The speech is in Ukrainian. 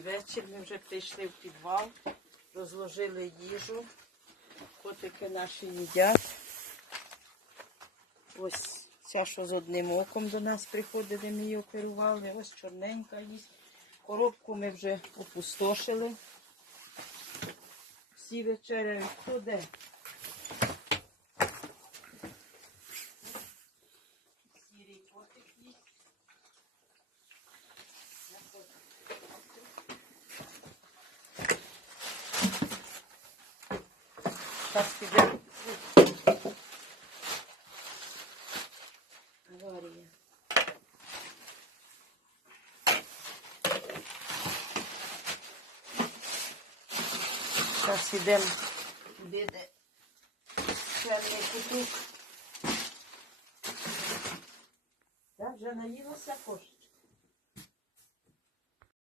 вечір. Ми вже прийшли в підвал, розложили їжу. Котики наші їдять. Ось ця, що з одним оком до нас приходить, де ми її оперували. Ось чорненька їсть. Коробку ми вже опустошили. Всі вечеряють. Хто де? Зараз піде. Аварія. Зараз йдемо туди, де чорний куток. Я вже наїлася кошти.